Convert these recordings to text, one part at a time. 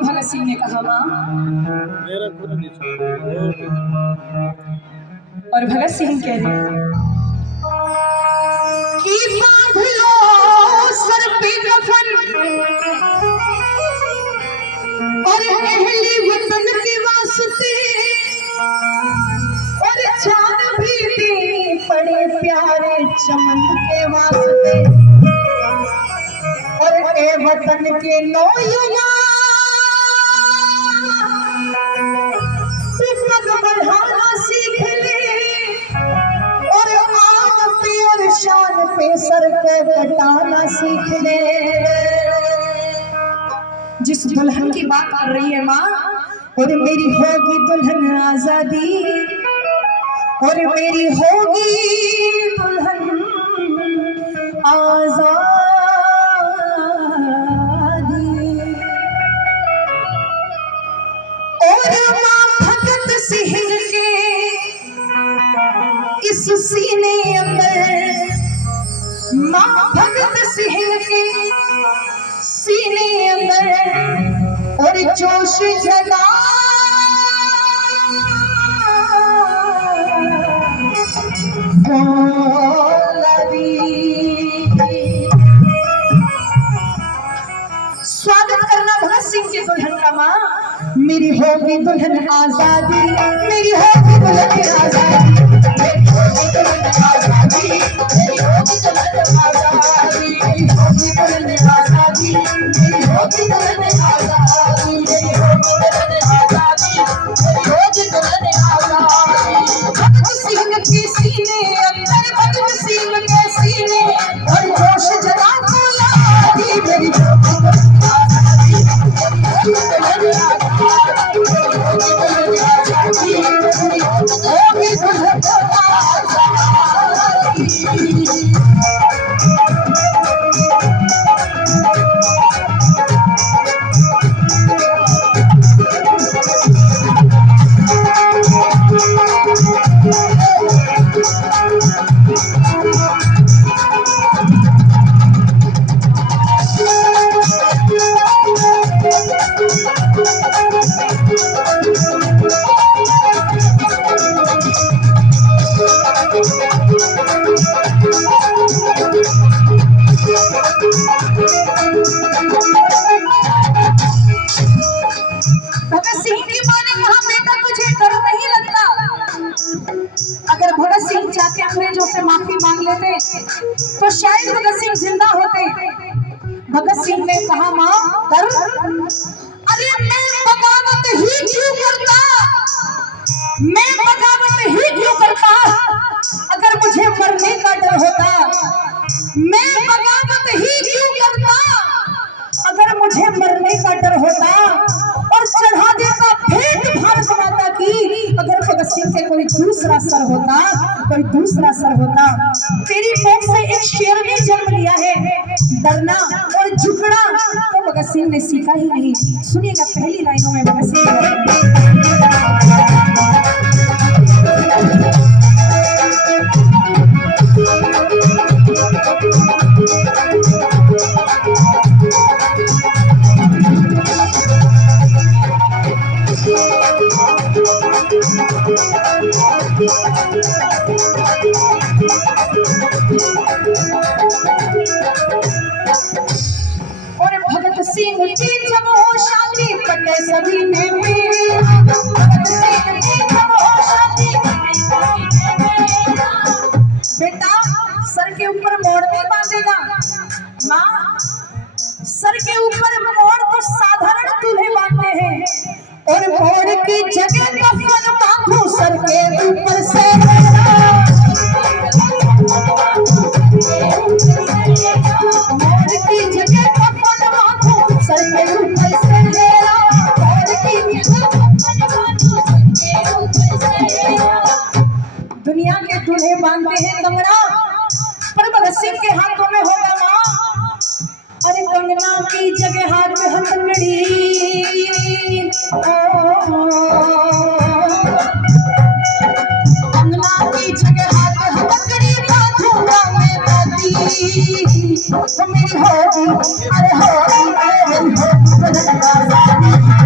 भगत सिंह ने कहा माँ, और भगत सिंह कह रहे कि बांध लो सर पे कफन और अहली वतन के वास्ते और जान भी देनी पड़े प्यारे चमन के वास्ते और ए वतन के नौजवान बढ़ाना सीख ले और आन पे और शान पे सर पे कटाना सीख ले। जिस दुल्हन की बात कर रही है माँ, और मेरी होगी दुल्हन आजादी और मेरी होगी दुल्हन आजादी। और माँ भगत सिंह के इस सीने अंदर, माँ भगत सिंह के सीने अंदर और जोश जगा स्वागत करना भगत सिंह के दुल्हन का माँ। मेरी होगी दुल्हन आजादी, मेरी होगी दुल्हन आजादी, मेरी होगी दुल्हन आजादी, मेरी होगी दुल्हन आजादी, मेरी होगी दुल्हन आजादी, मेरी होगी दुल्हन आजादी, मेरी होगी दुल्हन आजादी, मेरी होगी दुल्हन आजादी। भगत सिंह के सीने अंदर, भगत सिंह के सीने और जोश जगा खोला दी। मेरी होगी दुल्हन आजादी, मेरी होगी दुल्हन आजादी, मेरी होगी दुल्हन आजादी, मेरी होगी दुल्हन आजादी। भगत सिंह की मां ने कहा बेटा तुझे डर नहीं लगता? अगर भगत सिंह जाके अंग्रेजों से माफी मांग लेते तो शायद भगत सिंह जिंदा होते। भगत सिंह ने कहा मां डर, अरे मैं बगावत ही क्यों करता, मैं बगावत ही क्यों करता अगर मुझे मरने का डर होता, मैं बगावत ही क्यों करता अगर मुझे मरने का डर होता, और चढ़ा देता भेंट भारत माता की अगर भगत सिंह के कोई दूसरा सर होता, कोई दूसरा सर होता। तेरी कोख से एक शेर ने जन्म लिया है, डरना और झुकना तो भगत सिंह ने सीखा ही नहीं। सुनिएगा पहली लाइनों में भगत सिंह और भगत सिंह की जब शादी पटे सभी ने बेटा सर के ऊपर मोड़ नहीं बांधेगा माँ, सर के ऊपर मोड़ तो साधारण दूल्हे बांधते हैं और मोड़ की जगह कफन बांधो सर के ऊपर से। मोड़ की जगह कफन बांधो सर के ऊपर से, मोड़ की जगह कफन बांधो सर के ऊपर से। दुनिया के दूल्हे बांधते हैं कंगना, पर भगत सिंह के हाथों में होगा माँ, अरे कंगना की जगह हाथ में हथकड़ी, कंगना की जगह हाथ में हथकड़ी बांधूंगा मैं मोती। तो मेरी होगी, अरे होगी, मेरी होगी दुल्हन आजादी।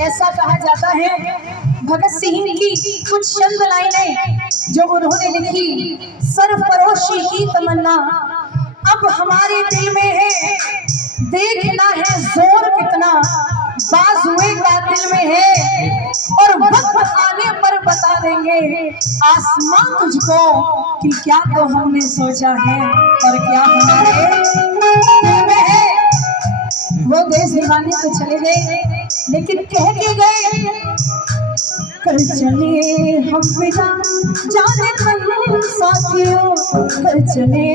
ऐसा कहा जाता है भगत सिंह की कुछ चंद लाइनें जो उन्होंने लिखी, सरफरोशी की तमन्ना अब हमारे दिल में है, देखना है जोर कितना बाजुए का दिल में है, और वक्त आने पर बता देंगे आसमां तुझको कि क्या तो हमने सोचा है और क्या हमारे दिल में है। वो देश निभाने तो चले गए, लेकिन कह के गए कर चले हम बिना जाने कल साथियों, कर चले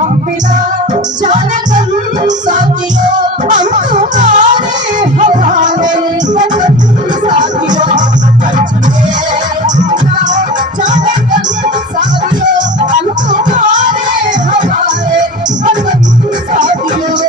हम बिना जाने कल साथियों, हम तुम्हारे हमारे साथियों, कर चले हम बिना जाने कल साथियों, हम तुम्हारे हमारे साथियों।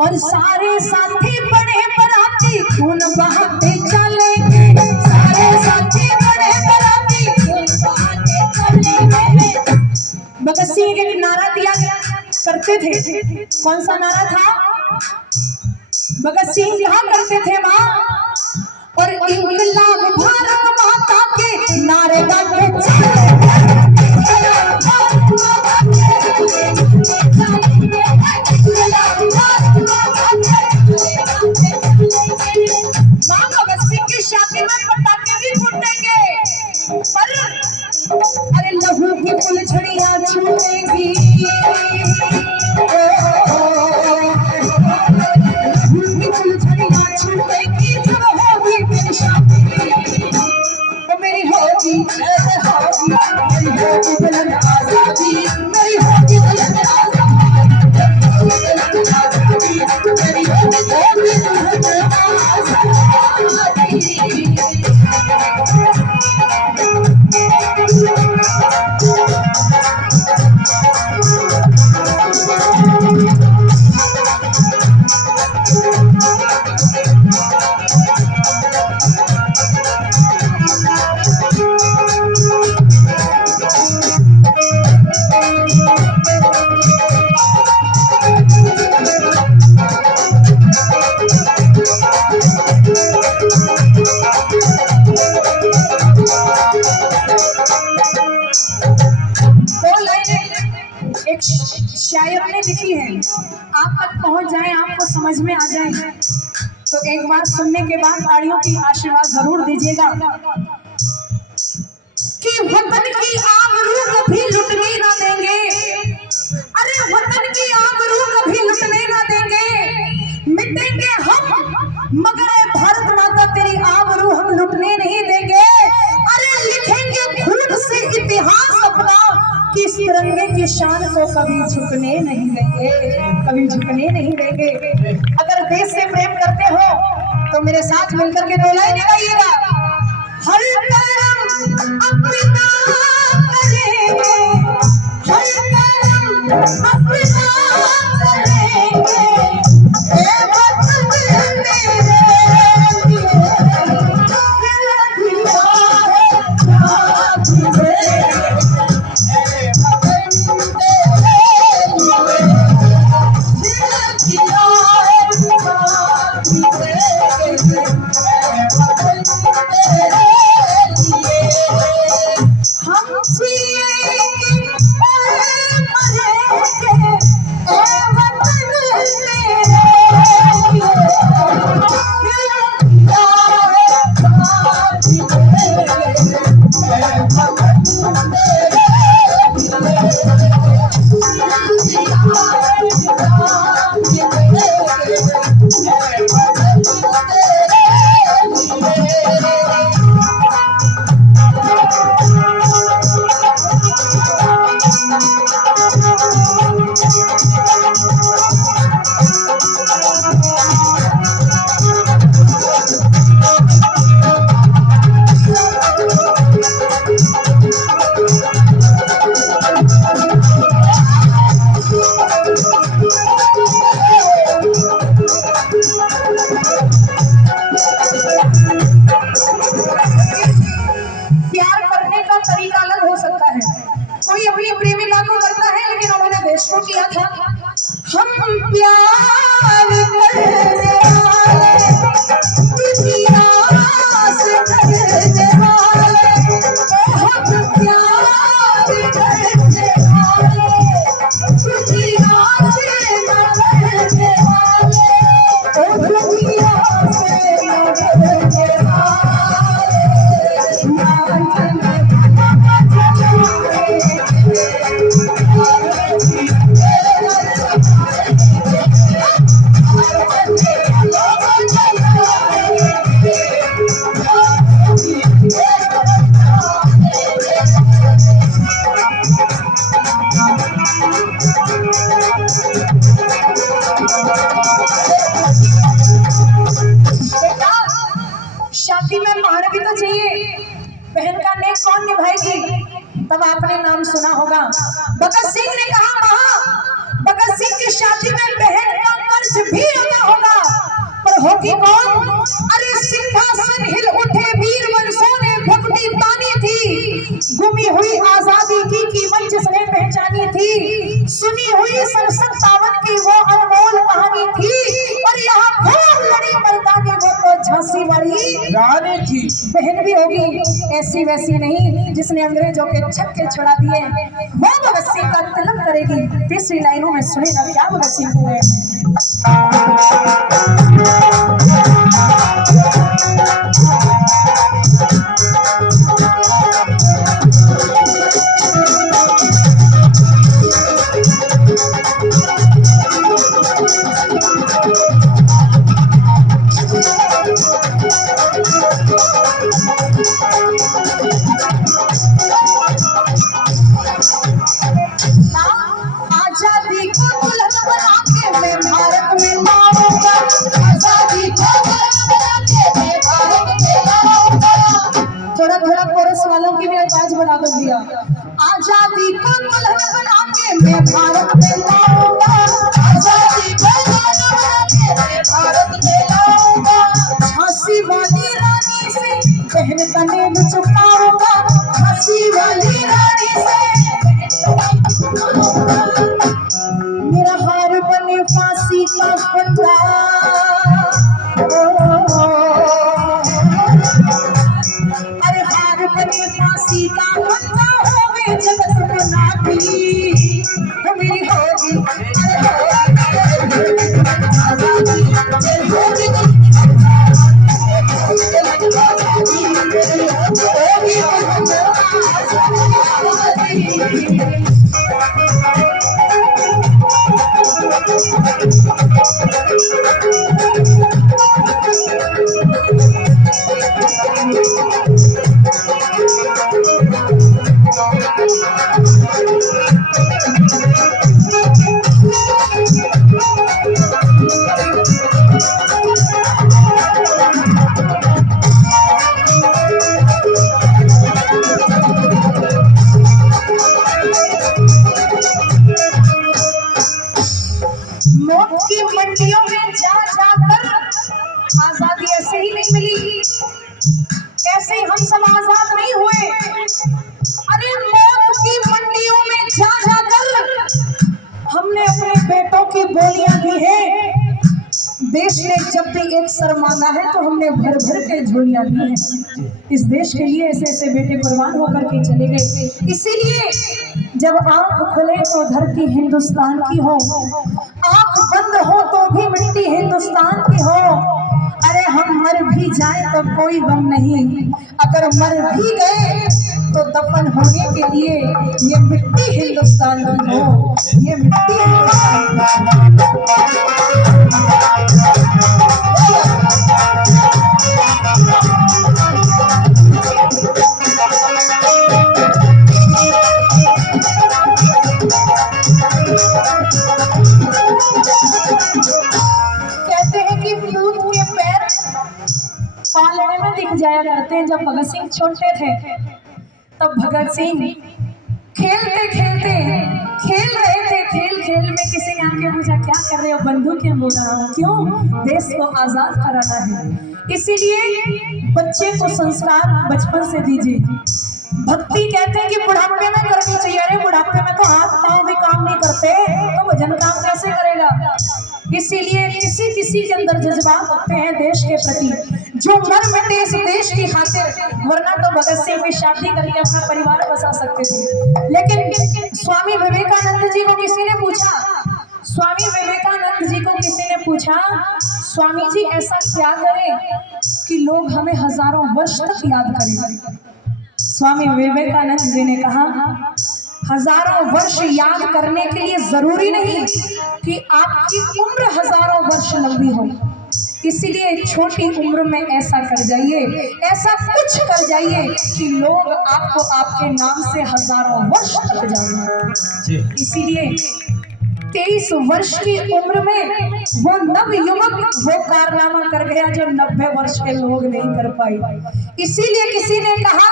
और सारे साथी बड़े बराती खून बहाते चलेंगे, सारे साथी बड़े बराती खून बहाते चलेंगे। भगत सिंह एक नारा दिया करते थे, कौन सा नारा था? भगत सिंह कहा करते थे माँ, और इंकलाब भारत माता के नारे गाते शादी में पटाखे भी फूटेंगे, पर अरे लहू की फुलझड़ियां छूटेंगी, लहू की फुलझड़ियां छूटेंगी जब होगी मेरी शादी, तो मेरी होगी मेरी होगी बुलंद आजादी, मेरी होगी बुलंद आजादी, मेरी होगी बुलंद आजादी। एक शायर ने लिखी है, आप तक पहुंच जाए, आपको समझ में आ जाए, तो एक बार सुनने के बाद तालियों की आशीर्वाद जरूर दीजिएगा कि वतन की आबरू कभी लुटने ना देंगे, अरे वतन की आबरू कभी लुटने ना देंगे, मिटेंगे हम मगर भारत माता तेरी आबरू हम लुटने नहीं देंगे, अरे लिखेंगे खुद से इतिहास अपना कि इस तिरंगे की शान को कभी झुकने नहीं देंगे, कभी झुकने नहीं देंगे। अगर देश से प्रेम करते हो तो मेरे साथ मिलकर के दो लाइन गाइएगा, हर करम अपना करेंगे, हर करम अपना करेंगे, ए वतन मेरे को किया था। हम प्यार करने वाले दुनिया से करने वाले, हम प्यार करने वाले दुनिया से करने वाले, दुनिया से करने शादी में मान भी तो चाहिए, बहन का नेक कौन निभाएगी? तब आपने नाम सुना होगा, भगत सिंह ने कहा मां, भगत सिंह की शादी में बहन का कर्ज भी अदा होगा, पर होगी कौन? अरे सिंहासन हिल उठे वीर वंशों ने भक्ति तानी थी, गुमी हुई आजादी की कीमत जिसने पहचानी थी, सुनी हुई सन 57 की वो अनमोल कहानी थी, और यहाँ खूब लड़ी मर्दानी वो तो झांसी वाली रानी थी। बहन भी होगी ऐसी वैसी नहीं, जिसने अंग्रेजों के छक्के छुड़ा दिए, वो भगत सिंह का तिलक करेगी। तीसरी लाइनों में सुनेगा क्या भगत सिंह हुए। आजादी को दुल्हन बना के मैं भारत में लाऊंगा, आजादी को दुल्हन बना के मैं भारत में लाऊंगा। थोड़ा थोड़ा कोरस वालों की भी आवाज बढ़ा दो भैया। आजादी को दुल्हन बना के मैं भारत में लाऊंगा, आजादी को दुल्हन बना के मैं भारत में लाऊंगा। झांसी वाली रानी से बहन का नेम चुकाऊंगा, झांसी वाली रानी से मेरा हार बने फांसी का फंदा, अरे हार बने फांसी का फंदा होवे जगत में नाती मेरी होगी, की मंडियों में जा जाकर आजादी ऐसे ही नहीं मिली, ऐसे ही हम सब आजाद नहीं हुए। अरे मौत की मंडियों में जा जाकर हमने अपने बेटों की बोलियां दी है। देश ने जब भी एक सर मांगा है तो हमने भर भर के झोलियां दी है। इस देश के लिए ऐसे ऐसे बेटे कुर्बान होकर के चले गए। इसीलिए जब आंख खुले तो धरती हिंदुस्तान की हो, आंख बंद हो तो भी मिट्टी हिंदुस्तान की हो। अरे हम मर भी जाए तो कोई गम नहीं, अगर मर भी गए तो दफन होने के लिए ये मिट्टी हिंदुस्तान की हो, ये मिट्टी हिंदुस्तान जाया करते हैं। जब भगत सिंह छोटे थे तब भगत सिंह खेलते खेलते खेल रहे थे, खेल खेल में किसी ने आके पूछा क्या कर रहे हो, बंदूकें मोड़ रहा हूं। क्यों? देश को आजाद कराना है। इसीलिए बच्चे को संस्कार बचपन से दीजिए। भक्ति कहते हैं कि बुढ़ापे में करनी चाहिए। अरे बुढ़ापे में तो हाथ पांव भी काम नहीं करते तो भजन काम कैसे करेगा। इसीलिए किसी किसी के अंदर जज्बात होते हैं देश के प्रति, जो मर मिटे इस देश की खातिर। वरना तो भगत सिंह भी शादी करके अपना परिवार बसा सकते थे। लेकिन स्वामी विवेकानंद जी को किसी ने पूछा, स्वामी विवेकानंद जी को किसी ने पूछा, स्वामी जी ऐसा क्या करें कि लोग हमें हजारों वर्ष तक याद करें। स्वामी विवेकानंद जी ने कहा, हजारों वर्ष याद करने के लिए जरूरी नहीं कि आपकी उम्र हजारों वर्ष लंबी हो। इसीलिए छोटी उम्र में ऐसा कर जाइए, ऐसा कुछ कर जाइए कि लोग आपको आपके नाम से हजारों वर्ष तक जाने। इसीलिए 23 वर्ष की उम्र में वो नव युवक वो कारनामा कर गया जो 90 वर्ष के लोग नहीं कर पाए। इसीलिए किसी ने कहा,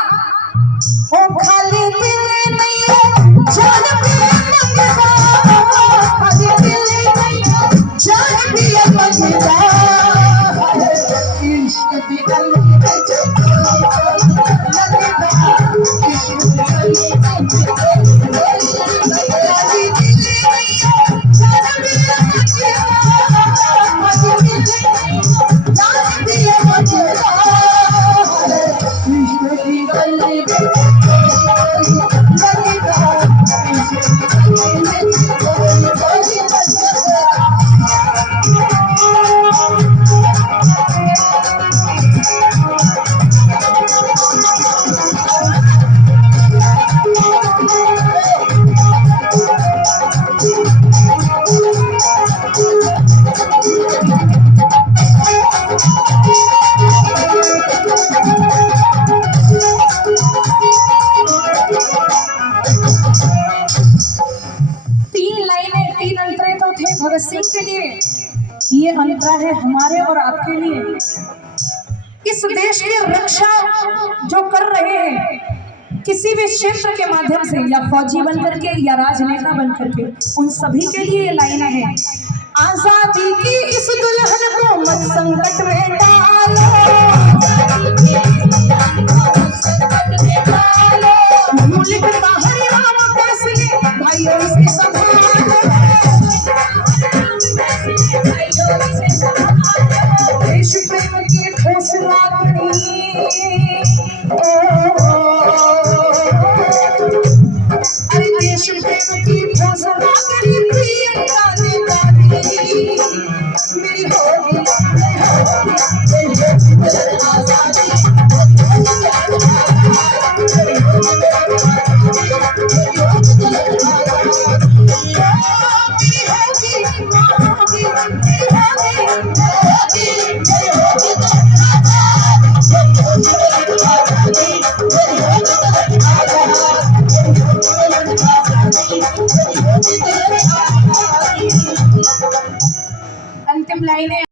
ओ खाली दिल नहीं जान भी मंगता, खाली दिल नहीं जान भी मंगता, इश्क भी गली में भगत सिंह के लिए, ये अंतरा है हमारे और आपके लिए। इस देश की रक्षा जो कर रहे हैं किसी भी क्षेत्र के माध्यम से, या फौजी बन करके या राजनेता बन करके, उन सभी के लिए ये लाइन है, आजादी की इस दुल्हन को मत संकट में डालो, मुल्क का हर नाम फैसले भाइयों से संभालो, देश प्रेम की ठोस रागनी, अरे देश प्रेम की ठोस रागनी प्रियंका ने गानी, मेरी होगी आजादी, अंतिम लाइन है।